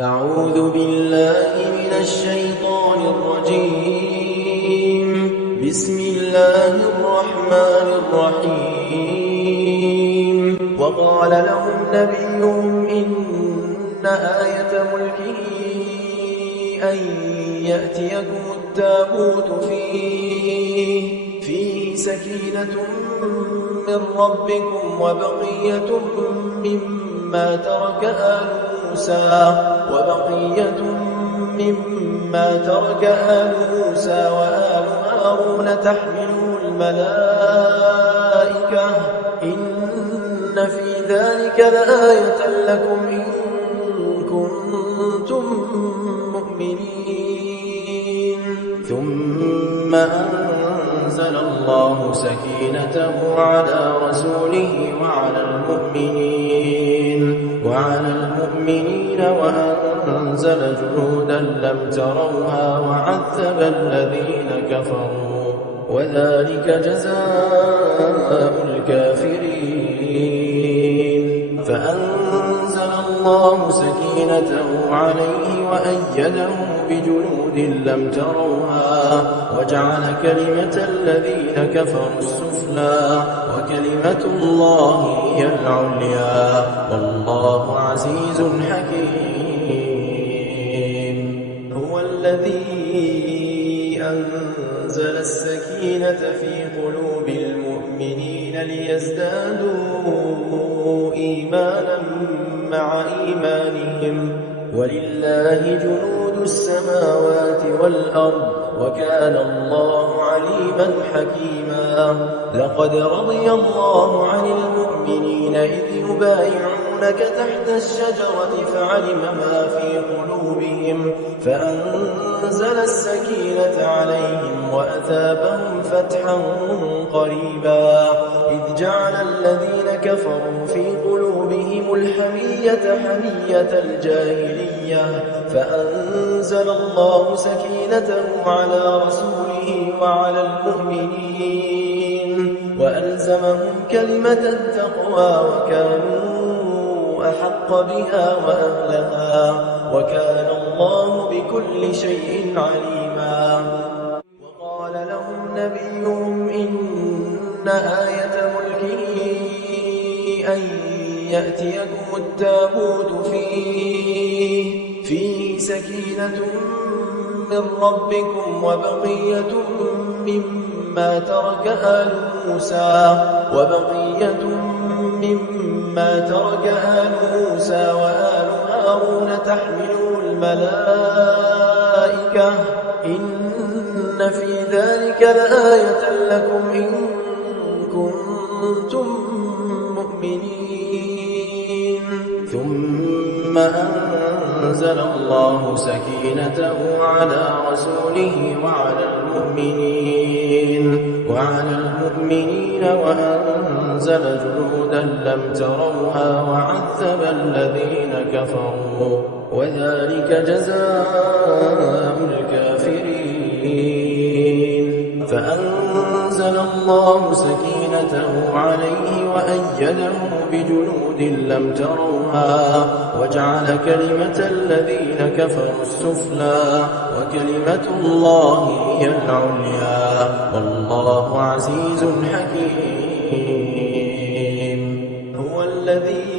أعوذ بالله من الشيطان الرجيم. بسم الله الرحمن الرحيم. وقال لهم نبيهم إن آية ملكه أن يأتيكم التابوت فيه سكينة من ربكم وبقية مما ترك آل موسى وآل هارون تحمله الملائكة إن في ذلك لآية لكم إن كنتم مؤمنين. ثم أنزل الله سكينته على رسوله وعلى المؤمنين وأنزل جنودا لم تروها وعذب الذين كفروا وذلك جزاء الكافرين. فأنزل الله سكينته عليه وأيده بجنود لم تروها وجعل كلمة الذين كفروا السفلى وكلمة الله هي العليا والله عزيز حكيم. هو الذي أنزل السكينة في قلوب المؤمنين ليزدادوا إيمانا مع إيمانهم ولله جنود السماوات والأرض وكان الله عليما حكيما. لقد رضي الله عن المؤمنين إذ يبايعونك تحت الشجرة فعلم ما في قلوبهم فأنزل السكينة عليهم وأثابهم فتحا قريبا. إذ جعل الذين كفروا في قلوبهم الحمية حمية الجاهلية فأنزل الله سكينته على رسوله وعلى المؤمنين وألزمهم كلمة التقوى وكانوا أحق بها وأهلها وكان الله بكل شيء عليما. وقال لهم نبيهم إن آية ملكه أن يأتيكم التابوت فيه سكينة من ربكم وبقية مما ترك آل موسى وآل هارون تحمله الملائكة إن في ذلك لآية لكم إن كنتم مؤمنين. ثم أنزل الله سكينته على رسوله وعلى المؤمنين وأنزل جنودا لم تروها وعذب الذين كفروا وذلك جزاء الكافرين. فأنزل الله سكينته عليه وأيده بجنود لم تروها وجعل كلمة الذين كفروا السفلى وكلمة الله هي العليا والله عزيز حكيم. هو الذي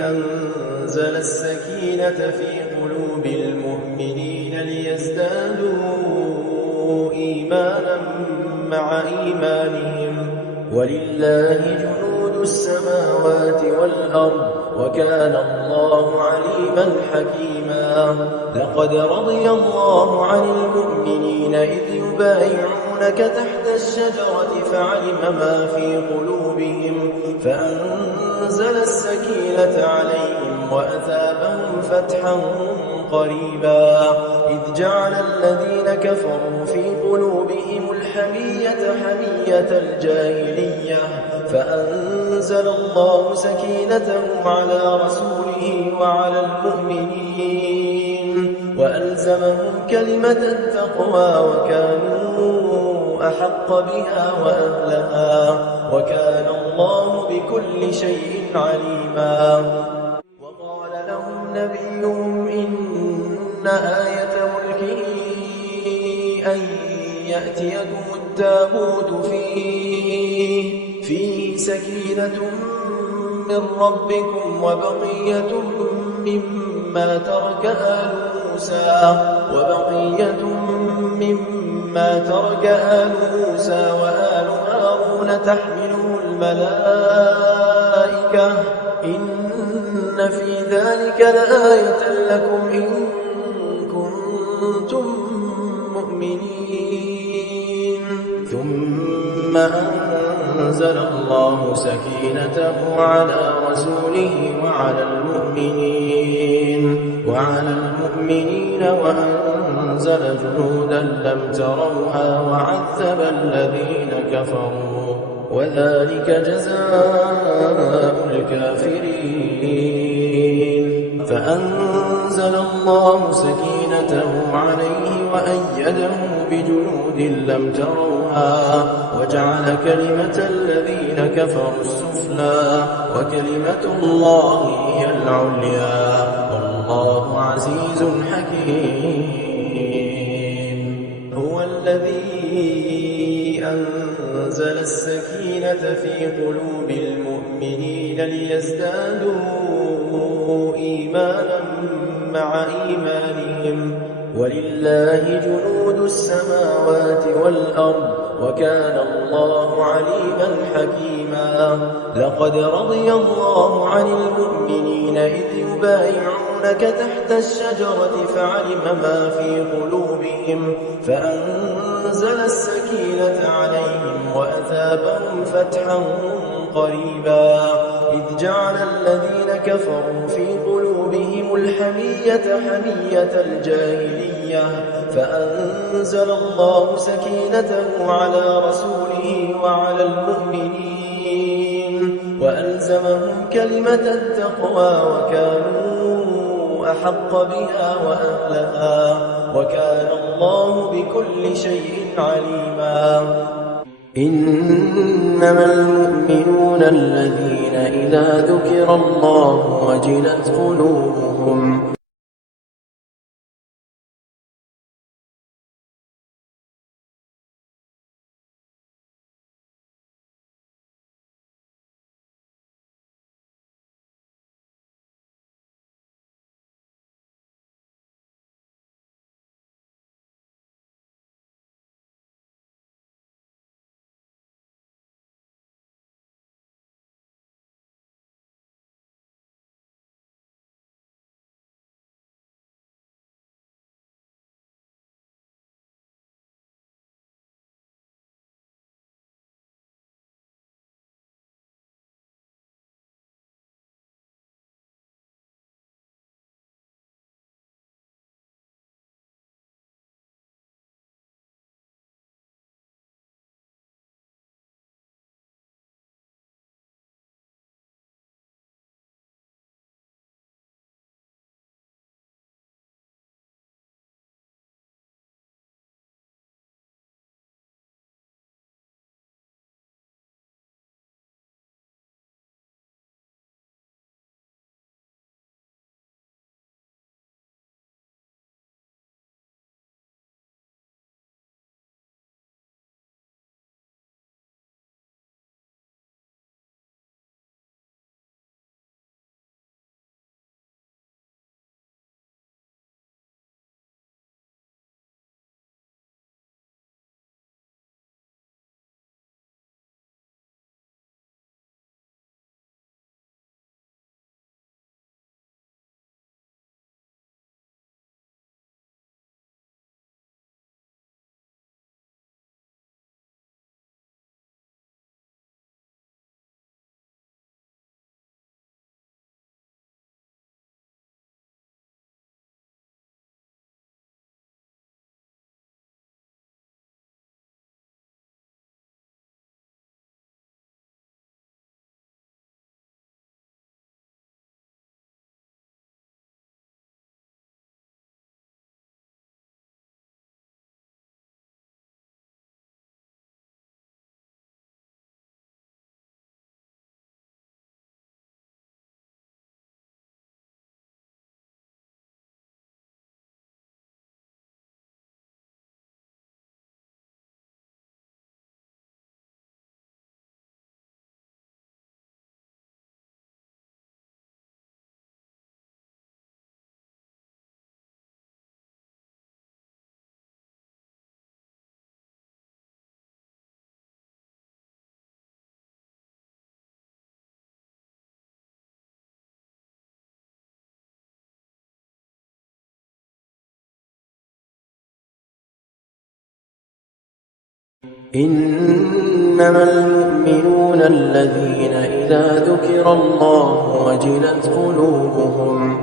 أنزل السكينة في قلوب المؤمنين ليزدادوا إيمانا مع إيمانهم ولله جنود السماوات والأرض وكان الله عليما حكيما. لقد رضي الله عن المؤمنين إذ يبايعونك تحت الشجرة فعلم ما في قلوبهم فأنزل السكينة عليهم وأثابهم فتحا قريبا. إذ جعل الذين كفروا في قلوبهم الحمية حمية الجاهلية فأنزل الله سكينته على رسوله وعلى المؤمنين وألزمهم كلمة التقوى وكانوا أحق بها وأهلها وكان الله بكل شيء عليما. وقال لهم نبيهم آية ملكه أن يأتيكم التابوت فيه سكينة من ربكم وبقية مما ترك آل موسى وآل هارون تحمله الملائكة إن في ذلك لآية لكم إن كنتم مؤمنين. ثم أنزل الله سكينته على رسوله وعلى المؤمنين وأنزل جنودا لم تروها وعذب الذين كفروا وذلك جزاء الكافرين. فأنزل الله سكينته عليه وأيده بجنود لم تروها وجعل كلمة الذين كفروا السفلى وكلمة الله هي العليا والله عزيز حكيم. هو الذي أنزل السكينة في قلوب المؤمنين ليزدادوا إيمانا مع إيمانهم ولله جنود السماوات والأرض وكان الله عليما حكيما. لقد رضي الله عن المؤمنين إذ يبايعونك تحت الشجرة فعلم ما في قلوبهم فأنزل السكينة عليهم وأثابهم فتحا قريبا. إذ جعل الذين كفروا في قلوبهم الحمية حمية الجاهلية فأنزل الله سكينته على رسوله وعلى المؤمنين وألزمهم كلمة التقوى وكانوا أحق بها وأهلها وكان الله بكل شيء عليما. إنما المؤمنون الذين إذا ذكر الله وجلت قلوبهم إنما المؤمنون الذين إذا ذكر الله وجلت قلوبهم